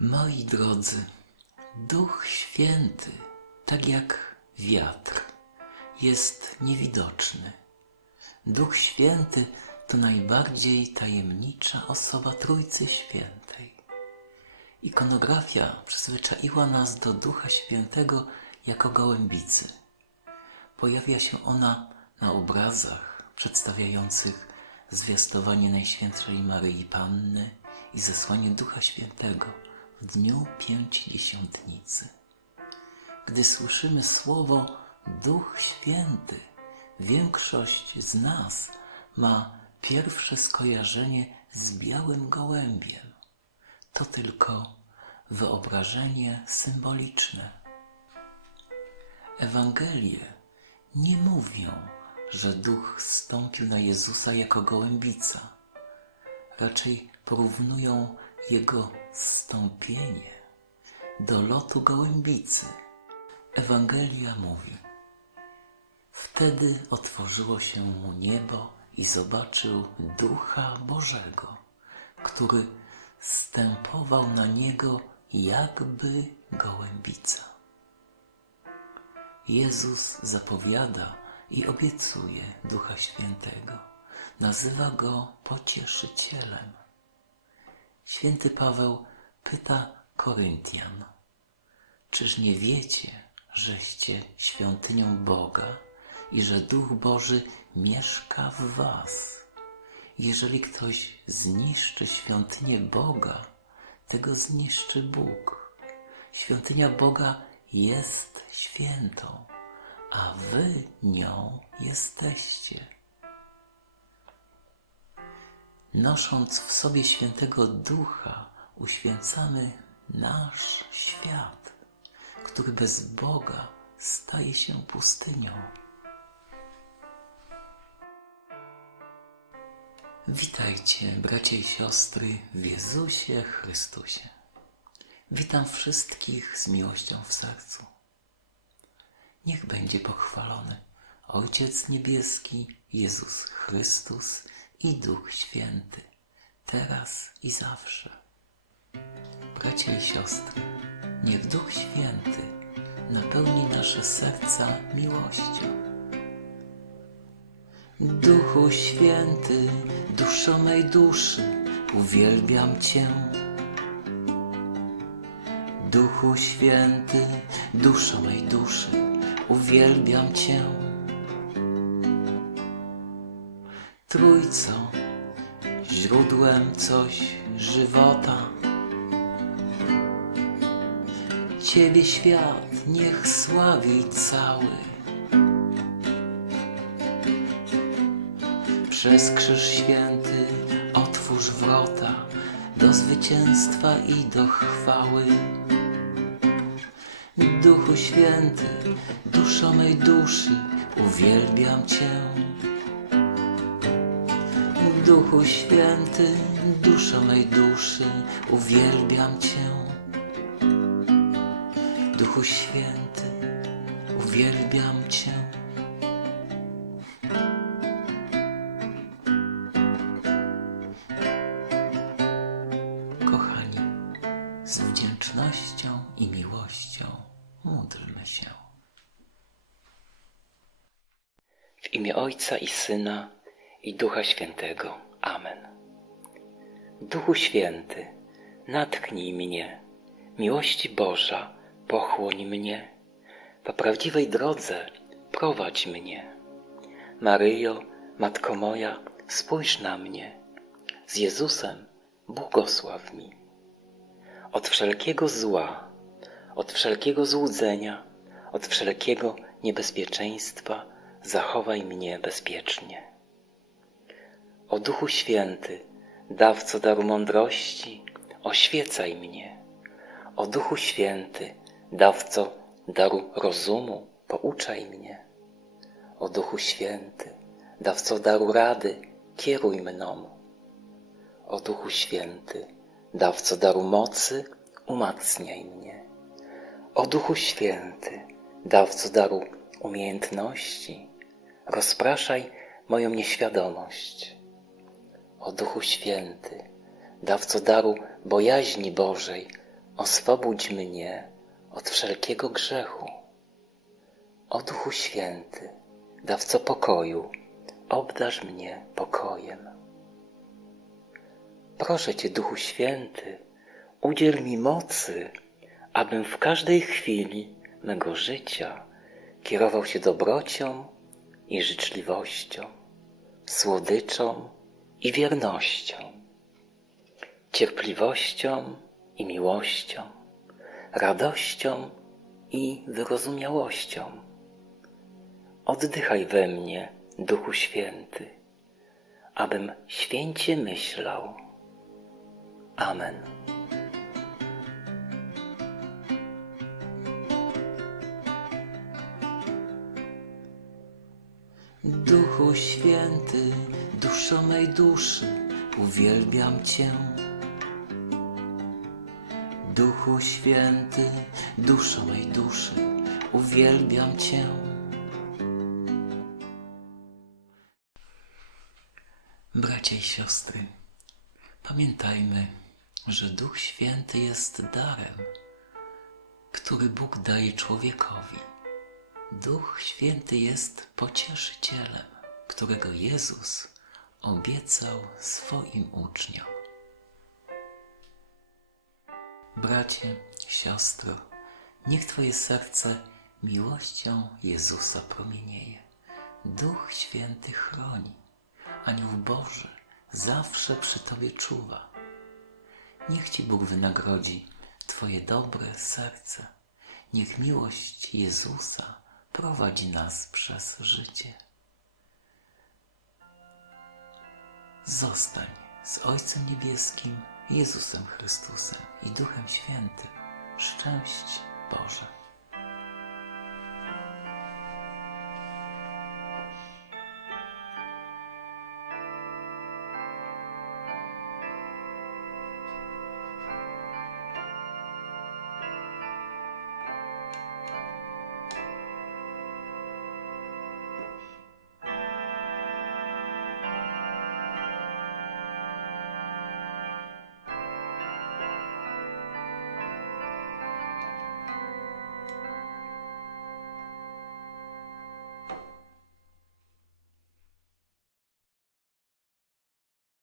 Moi drodzy, Duch Święty, tak jak wiatr, jest niewidoczny. Duch Święty to najbardziej tajemnicza osoba Trójcy Świętej. Ikonografia przyzwyczaiła nas do Ducha Świętego jako gołębicy. Pojawia się ona na obrazach przedstawiających zwiastowanie Najświętszej Maryi Panny i zesłanie Ducha Świętego dniu Pięćdziesiątnicy. Gdy słyszymy słowo Duch Święty, większość z nas ma pierwsze skojarzenie z białym gołębiem. To tylko wyobrażenie symboliczne. Ewangelie nie mówią, że duch stąpił na Jezusa jako gołębica. Raczej porównują jego stąpienie do lotu gołębicy. Ewangelia mówi: Wtedy otworzyło się mu niebo i zobaczył Ducha Bożego, który stępował na niego jakby gołębica. Jezus zapowiada i obiecuje Ducha Świętego. Nazywa go pocieszycielem. Święty Paweł pyta Koryntian: Czyż nie wiecie, żeście świątynią Boga i że Duch Boży mieszka w Was? Jeżeli ktoś zniszczy świątynię Boga, tego zniszczy Bóg. Świątynia Boga jest świętą, a wy nią jesteście. Nosząc w sobie świętego ducha, uświęcamy nasz świat, który bez Boga staje się pustynią. Witajcie, bracia i siostry, w Jezusie Chrystusie. Witam wszystkich z miłością w sercu. Niech będzie pochwalony Ojciec Niebieski, Jezus Chrystus i Duch Święty, teraz i zawsze. Bracia i siostry, niech Duch Święty napełni nasze serca miłością. Duchu Święty, duszo mej duszy, uwielbiam Cię. Duchu Święty, duszo mej duszy, uwielbiam Cię. Trójco, źródłem coś żywota. Ciebie świat niech sławi cały. Przez krzyż święty otwórz wrota do zwycięstwa i do chwały. Duchu Święty, duszo mej duszy, uwielbiam Cię. Duchu Święty, duszo mej duszy, uwielbiam Cię. Duchu Święty, uwielbiam Cię. Kochani, z wdzięcznością i miłością módlmy się. W imię Ojca i Syna i Ducha Świętego. Amen. Duchu Święty, natchnij mnie, miłości Boża, pochłoń mnie, po prawdziwej drodze prowadź mnie. Maryjo, Matko moja, spójrz na mnie, z Jezusem błogosław mi. Od wszelkiego zła, od wszelkiego złudzenia, od wszelkiego niebezpieczeństwa zachowaj mnie bezpiecznie. O Duchu Święty, dawco daru mądrości, oświecaj mnie. O Duchu Święty, dawco daru rozumu, pouczaj mnie. O Duchu Święty, dawco daru rady, kieruj mną. O Duchu Święty, dawco daru mocy, umacniaj mnie. O Duchu Święty, dawco daru umiejętności, rozpraszaj moją nieświadomość. O Duchu Święty, dawco daru bojaźni Bożej, oswobódź mnie od wszelkiego grzechu. O Duchu Święty, dawco pokoju, obdarz mnie pokojem. Proszę Cię, Duchu Święty, udziel mi mocy, abym w każdej chwili mego życia kierował się dobrocią i życzliwością, słodyczą i wiernością, cierpliwością i miłością, radością i wyrozumiałością. Oddychaj we mnie, Duchu Święty, abym święcie myślał. Amen. Duchu Święty, duszo mej duszy, uwielbiam Cię. Duchu Święty, duszo mej duszy, uwielbiam Cię. Bracia i siostry, pamiętajmy, że Duch Święty jest darem, który Bóg daje człowiekowi. Duch Święty jest pocieszycielem, którego Jezus obiecał swoim uczniom. Bracie, siostro, niech Twoje serce miłością Jezusa promienieje. Duch Święty chroni, Anioł Boży zawsze przy Tobie czuwa. Niech Ci Bóg wynagrodzi Twoje dobre serce. Niech miłość Jezusa prowadzi nas przez życie. Zostań z Ojcem Niebieskim, Jezusem Chrystusem i Duchem Świętym. Szczęść Boże.